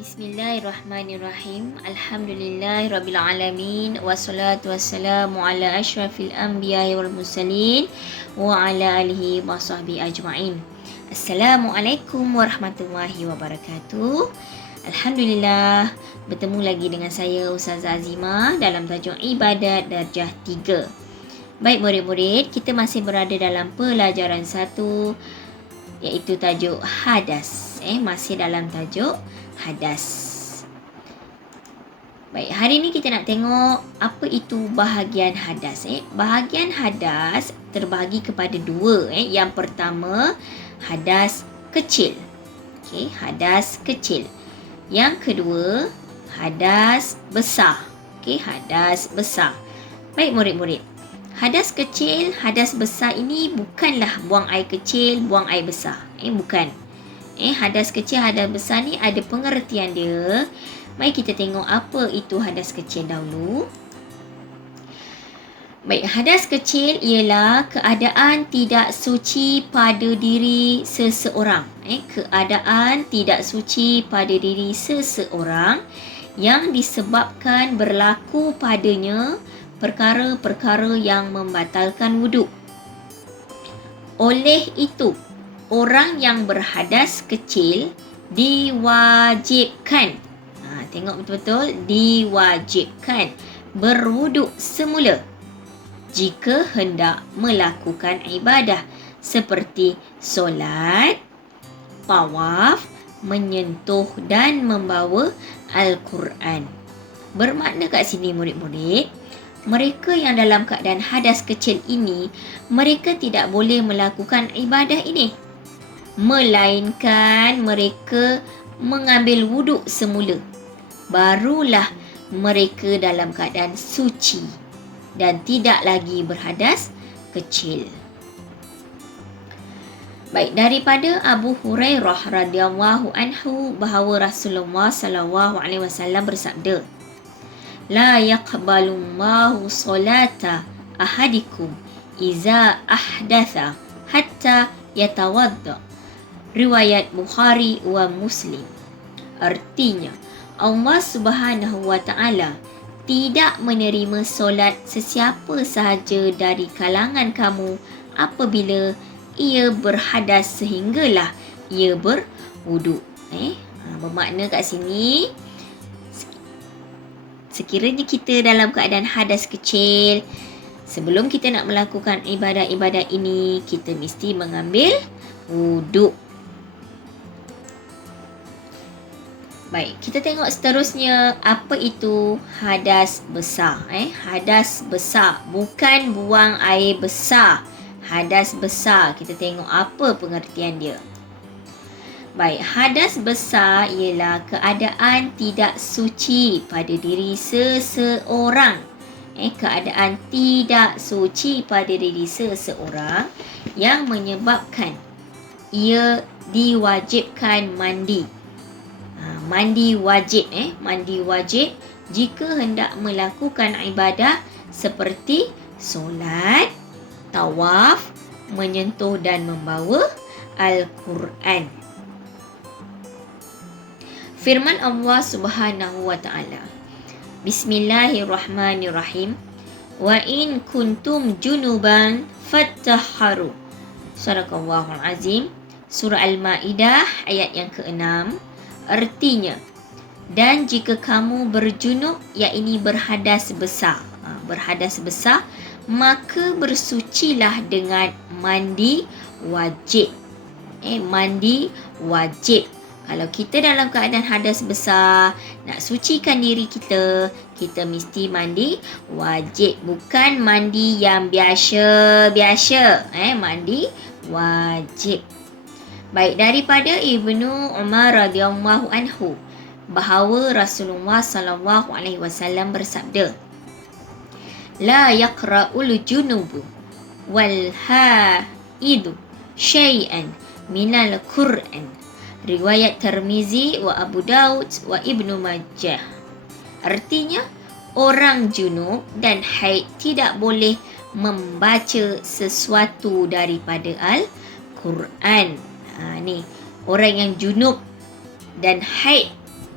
Bismillahirrahmanirrahim. Alhamdulillahirrabbilalamin. Wassalatu wassalamu ala ashrafil anbiya wal mursalin wa ala alihi wa sahbihi ajma'in. Assalamualaikum warahmatullahi wabarakatuh. Alhamdulillah, bertemu lagi dengan saya Ustazah Azimah dalam tajuk ibadat darjah 3. Baik murid-murid, kita masih berada dalam pelajaran 1 iaitu tajuk hadas. Masih dalam tajuk hadas. Baik, hari ini kita nak tengok apa itu bahagian hadas. Bahagian hadas terbahagi kepada dua. Yang pertama, hadas kecil. Hadas kecil. Yang kedua, hadas besar. Hadas besar. Baik murid-murid. Hadas kecil, hadas besar ini bukanlah buang air kecil, buang air besar. Bukan. Hadas kecil, hadas besar ni ada pengertian dia. Mari kita tengok apa itu hadas kecil dahulu. Baik, hadas kecil ialah keadaan tidak suci pada diri seseorang. Keadaan tidak suci pada diri seseorang yang disebabkan berlaku padanya perkara-perkara yang membatalkan wuduk. Oleh itu, orang yang berhadas kecil diwajibkan, tengok betul-betul, diwajibkan berwuduk semula jika hendak melakukan ibadah seperti solat, tawaf, menyentuh dan membawa Al-Quran. Bermakna kat sini murid-murid, mereka yang dalam keadaan hadas kecil ini, mereka tidak boleh melakukan ibadah ini, melainkan mereka mengambil wuduk semula. Barulah mereka dalam keadaan suci dan tidak lagi berhadas kecil. Baik, daripada Abu Hurairah radhiyallahu anhu bahawa Rasulullah sallallahu alaihi wasallam bersabda, "La yaqbalullahu salata ahadikum iza ahdatha hatta yatawadda." Riwayat Bukhari wa Muslim. Artinya, Allah Subhanahu wa Ta'ala tidak menerima solat sesiapa sahaja dari kalangan kamu apabila ia berhadas sehinggalah ia berwuduk. Bermakna kat sini, sekiranya kita dalam keadaan hadas kecil, sebelum kita nak melakukan ibadat-ibadat ini, kita mesti mengambil wuduk. Baik, kita tengok seterusnya apa itu hadas besar. Hadas besar, bukan buang air besar. Hadas besar, kita tengok apa pengertian dia. Baik, hadas besar ialah keadaan tidak suci pada diri seseorang. Keadaan tidak suci pada diri seseorang yang menyebabkan ia diwajibkan mandi. Mandi wajib, mandi wajib jika hendak melakukan ibadah seperti solat, tawaf, menyentuh dan membawa Al-Quran. Firman Allah Subhanahu wa Ta'ala, Bismillahirrahmanirrahim. Wa in kuntum junuban fattahharu. Sadaqallahul azim. Surah Al-Ma'idah ayat yang ke-6. Artinya, dan jika kamu berjunub, iaitu berhadas besar, maka bersucilah dengan mandi wajib. Mandi wajib. Kalau kita dalam keadaan hadas besar, nak sucikan diri kita, kita mesti mandi wajib. Bukan mandi yang biasa-biasa. Mandi wajib. Baik, daripada Ibnu Umar radhiyallahu anhu bahawa Rasulullah sallallahu alaihi wasallam bersabda, "La yaqra'ul junubu wal haidu syai'an minal Qur'an." Riwayat Tirmizi wa Abu Daud wa Ibnu Majah. Artinya, orang junub dan haid tidak boleh membaca sesuatu daripada Al-Quran. Ni orang yang junub dan haid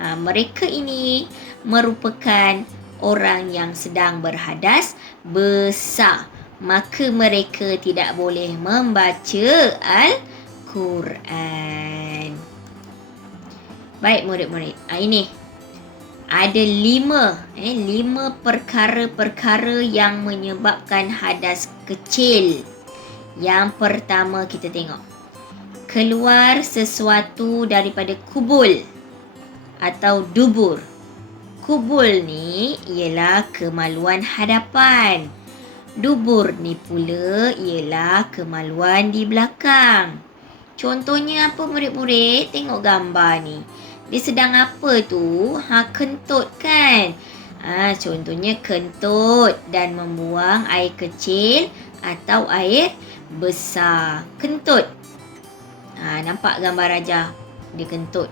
Mereka ini merupakan orang yang sedang berhadas besar. Maka mereka tidak boleh membaca Al-Quran. Baik murid-murid. Ini ada 5 perkara-perkara yang menyebabkan hadas kecil. Yang pertama kita tengok. Keluar sesuatu daripada kubul atau dubur. Kubul ni ialah kemaluan hadapan. Dubur ni pula ialah kemaluan di belakang. Contohnya apa murid-murid? Tengok gambar ni. Dia sedang apa tu? Kentut kan? Contohnya kentut dan membuang air kecil atau air besar. Kentut. Nampak gambar Raja? Dia kentut.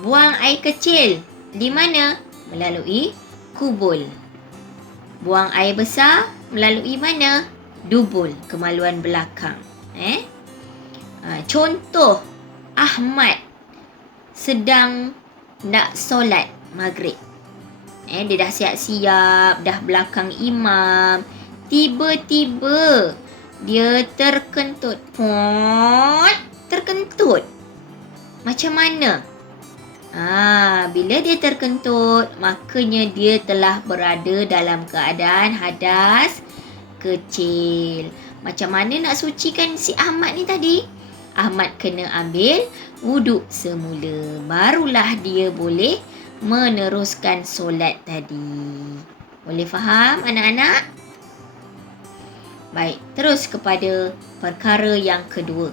Buang air kecil. Di mana? Melalui kubul. Buang air besar melalui mana? Dubul, kemaluan belakang. Contoh, Ahmad sedang nak solat maghrib. Dia dah siap-siap, dah belakang imam. Tiba-tiba dia terkentut. Terkentut. Macam mana? Bila dia terkentut, makanya dia telah berada dalam keadaan hadas kecil. Macam mana nak sucikan si Ahmad ni tadi? Ahmad kena ambil wuduk semula. Barulah dia boleh meneruskan solat tadi. Boleh faham anak-anak? Baik, terus kepada perkara yang kedua.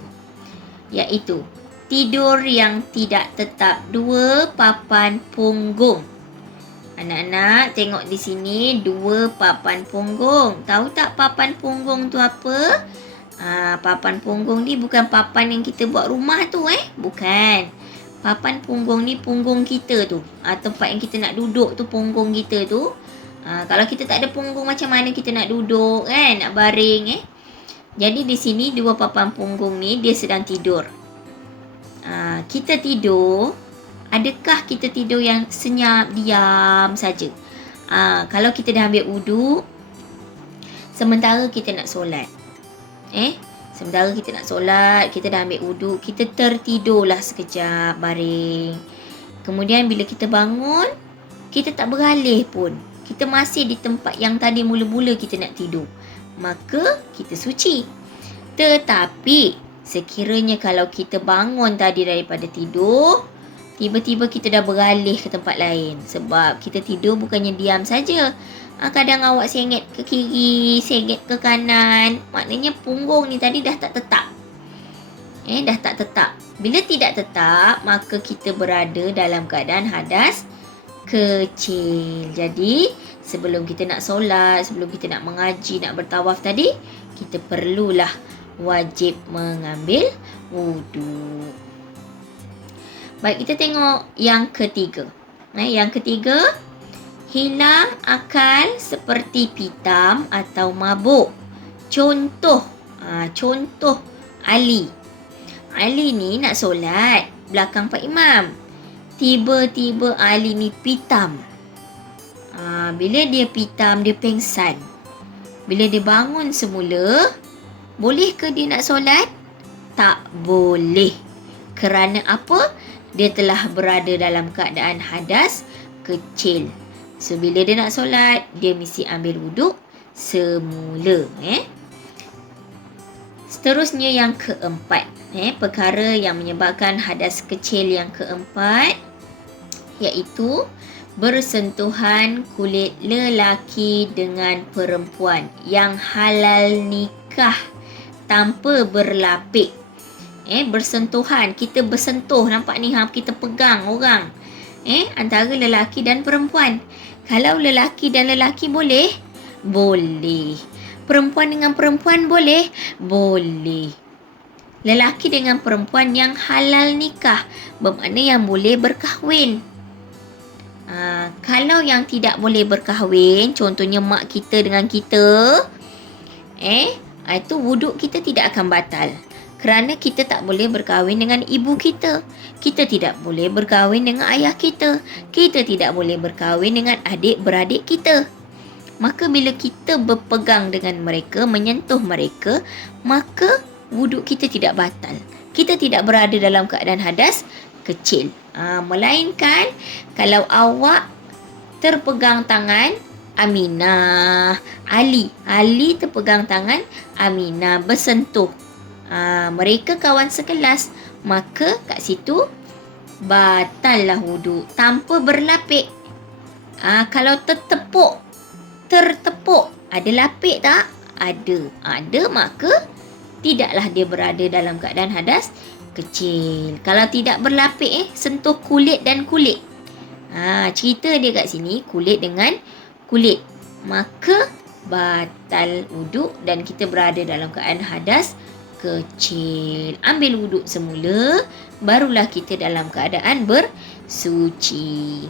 Iaitu tidur yang tidak tetap 2 papan punggung. Anak-anak tengok di sini 2 papan punggung. Tahu tak papan punggung tu apa? Papan punggung ni bukan papan yang kita buat rumah tu Bukan. Papan punggung ni punggung kita tu. Tempat yang kita nak duduk tu punggung kita tu. Kalau kita tak ada punggung macam mana kita nak duduk kan? Nak baring Jadi di sini 2 papan punggung ni dia sedang tidur. Kita tidur, adakah kita tidur yang senyap, diam saja? Kalau kita dah ambil wuduk, sementara kita nak solat. Sementara kita nak solat, kita dah ambil wuduk, kita tertidurlah sekejap, baring. Kemudian bila kita bangun, kita tak beralih pun. Kita masih di tempat yang tadi mula-mula kita nak tidur. Maka kita suci. Tetapi sekiranya kalau kita bangun tadi daripada tidur, tiba-tiba kita dah beralih ke tempat lain. Sebab kita tidur bukannya diam saja. Kadang awak sengit ke kiri, sengit ke kanan. Maknanya punggung ni tadi dah tak tetap. Dah tak tetap. Bila tidak tetap, maka kita berada dalam keadaan hadas kecil. Jadi, sebelum kita nak solat, sebelum kita nak mengaji, nak bertawaf tadi, kita perlulah wajib mengambil wuduk. Baik, kita tengok yang ketiga. Yang ketiga, hilang akal seperti pitam atau mabuk. Contoh Ali. Ali ni nak solat belakang Pak Imam. Tiba-tiba Ali ni pitam. Bila dia pitam, dia pengsan. Bila dia bangun semula, boleh ke dia nak solat? Tak boleh. Kerana apa? Dia telah berada dalam keadaan hadas kecil. So, bila dia nak solat, dia mesti ambil wuduk semula. Seterusnya yang keempat. Perkara yang menyebabkan hadas kecil yang keempat, iaitu bersentuhan kulit lelaki dengan perempuan yang halal nikah tanpa berlapik. Bersentuhan, kita bersentuh, nampak ni kita pegang orang. Antara lelaki dan perempuan. Kalau lelaki dan lelaki boleh? Boleh. Perempuan dengan perempuan boleh? Boleh. Lelaki dengan perempuan yang halal nikah, bermakna yang boleh berkahwin. Kalau yang tidak boleh berkahwin, contohnya mak kita dengan kita, itu wuduk kita tidak akan batal. Kerana kita tak boleh berkahwin dengan ibu kita. Kita tidak boleh berkahwin dengan ayah kita. Kita tidak boleh berkahwin dengan adik-beradik kita. Maka bila kita berpegang dengan mereka, menyentuh mereka, maka wuduk kita tidak batal. Kita tidak berada dalam keadaan hadas kecil. Melainkan kalau awak terpegang tangan Aminah, Ali terpegang tangan Aminah, bersentuh. Mereka kawan sekelas, maka kat situ batallah wuduk tanpa berlapik. Kalau tertepuk, ada lapik tak? Ada, maka tidaklah dia berada dalam keadaan hadas kecil. Kalau tidak berlapik, sentuh kulit dan kulit. Cerita dia kat sini, kulit dengan kulit. Maka batal wuduk dan kita berada dalam keadaan hadas kecil. Ambil wuduk semula, barulah kita dalam keadaan bersuci.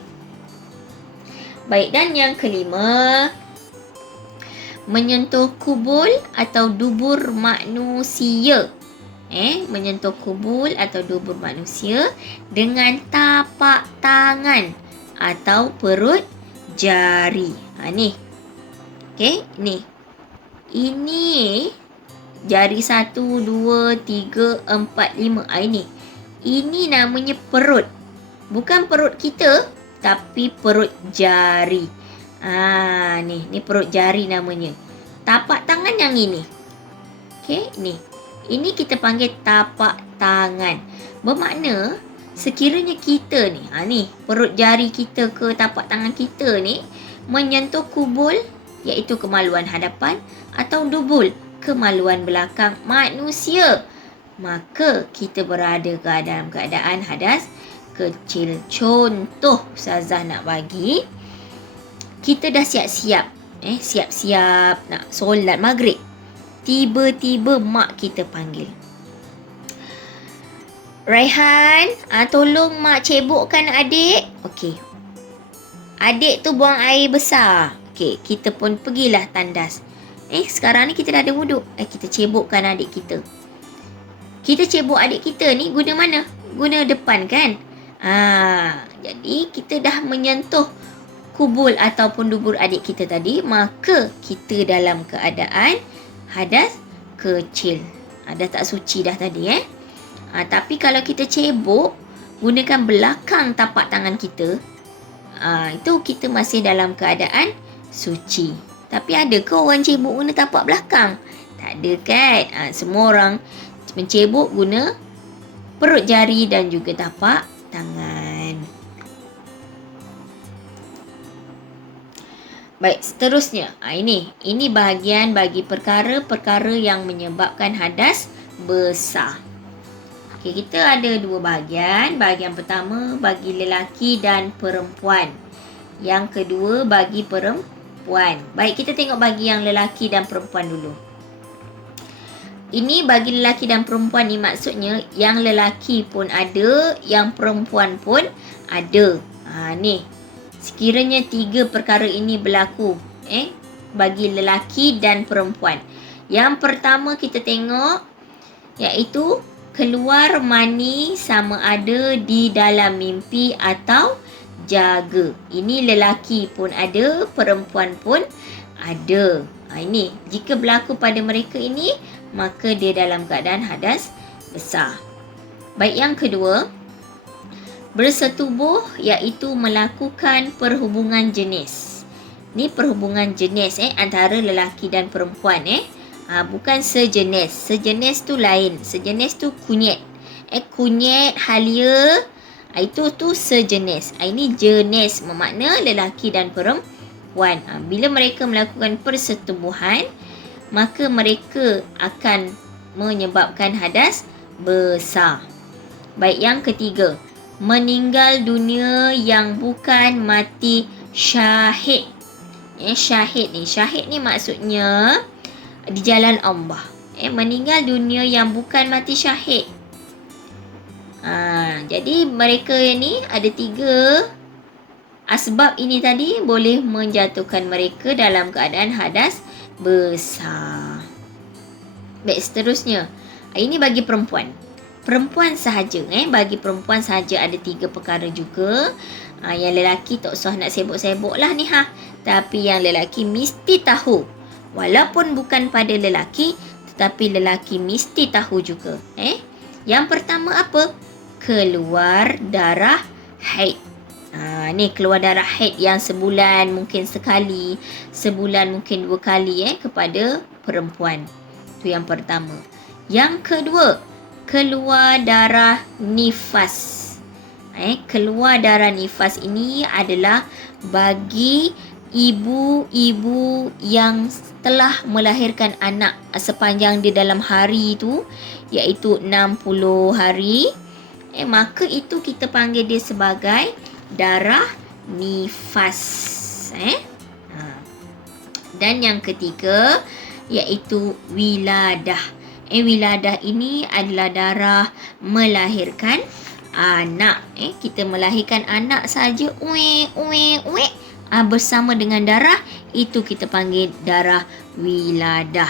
Baik, dan yang kelima, menyentuh kubul atau dubur manusia. Menyentuh kubul atau dubur manusia dengan tapak tangan atau perut jari. Ni. Okey, ni. Ini jari 1, 2, 3, 4, 5. Ini. Ini namanya perut. Bukan perut kita, tapi perut jari. Ni perut jari namanya. Tapak tangan yang ini. Okey, ni. Ini kita panggil tapak tangan. Bermakna sekiranya kita ni, ni perut jari kita ke tapak tangan kita ni menyentuh kubul, iaitu kemaluan hadapan, atau dubul, kemaluan belakang manusia, maka kita berada dalam keadaan hadas kecil. Contoh Ustazah nak bagi, kita dah siap-siap, siap-siap nak solat maghrib. Tiba-tiba mak kita panggil, Raihan, tolong mak cebokkan adik. Okey. Adik tu buang air besar. Okey, kita pun pergilah tandas. Sekarang ni kita dah ada wuduk. Kita cebokkan adik kita. Kita cebok adik kita ni guna mana? Guna depan kan? Jadi kita dah menyentuh kubul ataupun dubur adik kita tadi, maka kita dalam keadaan hadas kecil. Dah tak suci dah tadi. Tapi kalau kita cebok gunakan belakang tapak tangan kita, itu kita masih dalam keadaan suci. Tapi ada ke orang cebok guna tapak belakang? Tak ada kan? Semua orang mencebok guna perut jari dan juga tapak tangan. Baik, seterusnya. Ini bahagian bagi perkara-perkara yang menyebabkan hadas besar. Okey, kita ada dua bahagian. Bahagian pertama bagi lelaki dan perempuan. Yang kedua bagi perempuan. Baik, kita tengok bagi yang lelaki dan perempuan dulu. Ini bagi lelaki dan perempuan ni maksudnya yang lelaki pun ada, yang perempuan pun ada. Ni. Sekiranya 3 perkara ini berlaku bagi lelaki dan perempuan. Yang pertama kita tengok iaitu keluar mani sama ada di dalam mimpi atau jaga. Ini lelaki pun ada, perempuan pun ada. Ini jika berlaku pada mereka ini, maka dia dalam keadaan hadas besar. Baik, yang kedua, bersetubuh iaitu melakukan perhubungan jenis. Ni perhubungan jenis antara lelaki dan perempuan bukan sejenis. Sejenis tu lain. Sejenis tu kunyit. Kunyit, halia, itu tu sejenis. Ini jenis, bermakna lelaki dan perempuan. Bila mereka melakukan persetubuhan, maka mereka akan menyebabkan hadas besar. Baik, yang ketiga, meninggal dunia yang bukan mati syahid. Syahid ni maksudnya di jalan Allah. Meninggal dunia yang bukan mati syahid. Jadi mereka ni ada 3 asbab ini tadi boleh menjatuhkan mereka dalam keadaan hadas besar. Baik, seterusnya, Ini bagi perempuan. Perempuan sahaja. Bagi perempuan sahaja ada 3 perkara juga. Yang lelaki tak usah nak sibuk-sibuk lah ni ha. Tapi yang lelaki mesti tahu. Walaupun bukan pada lelaki, tetapi lelaki mesti tahu juga. Yang pertama apa? Keluar darah haid. Ni keluar darah haid yang sebulan mungkin sekali, sebulan mungkin 2 kali kepada perempuan. Itu yang pertama. Yang kedua, keluar darah nifas. Keluar darah nifas ini adalah bagi ibu-ibu yang telah melahirkan anak sepanjang di dalam hari itu, iaitu 60 hari. Maka itu kita panggil dia sebagai darah nifas. Dan yang ketiga iaitu wiladah. Wiladah ini adalah darah melahirkan anak. Kita melahirkan anak saja bersama dengan darah, itu kita panggil darah wiladah.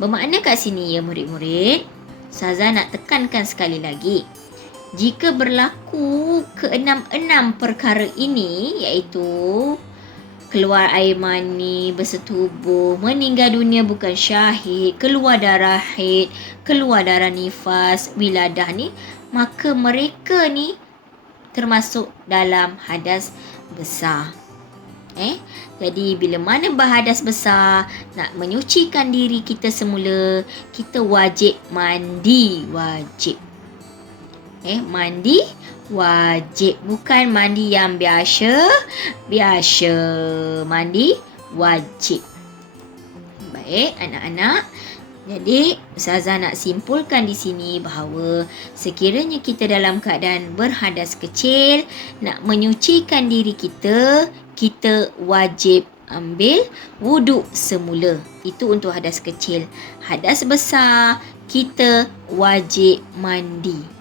Bermakna kat sini ya murid-murid, Ustazah nak tekankan sekali lagi. Jika berlaku ke-6 perkara ini, iaitu keluar air mani, bersetubuh, meninggal dunia bukan syahid, keluar darah haid, keluar darah nifas, wiladah ni, maka mereka ni termasuk dalam hadas besar. Jadi bila mana berhadas besar, nak menyucikan diri kita semula, kita wajib mandi wajib. Mandi wajib, bukan mandi yang biasa, mandi wajib. Baik anak-anak, jadi Ustazah nak simpulkan di sini bahawa sekiranya kita dalam keadaan berhadas kecil, nak menyucikan diri kita, kita wajib ambil wuduk semula. Itu untuk hadas kecil. Hadas besar, kita wajib mandi.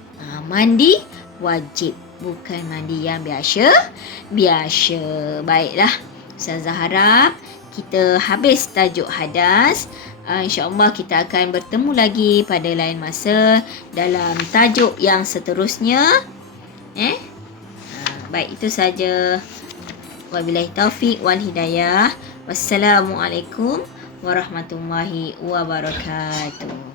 Mandi wajib, bukan mandi yang biasa. Baiklah, Ustazah harap kita habis tajuk hadas. InsyaAllah kita akan bertemu lagi pada lain masa dalam tajuk yang seterusnya. Baik, itu saja. Wabillahi taufiq wal hidayah. Wassalamualaikum warahmatullahi wabarakatuh.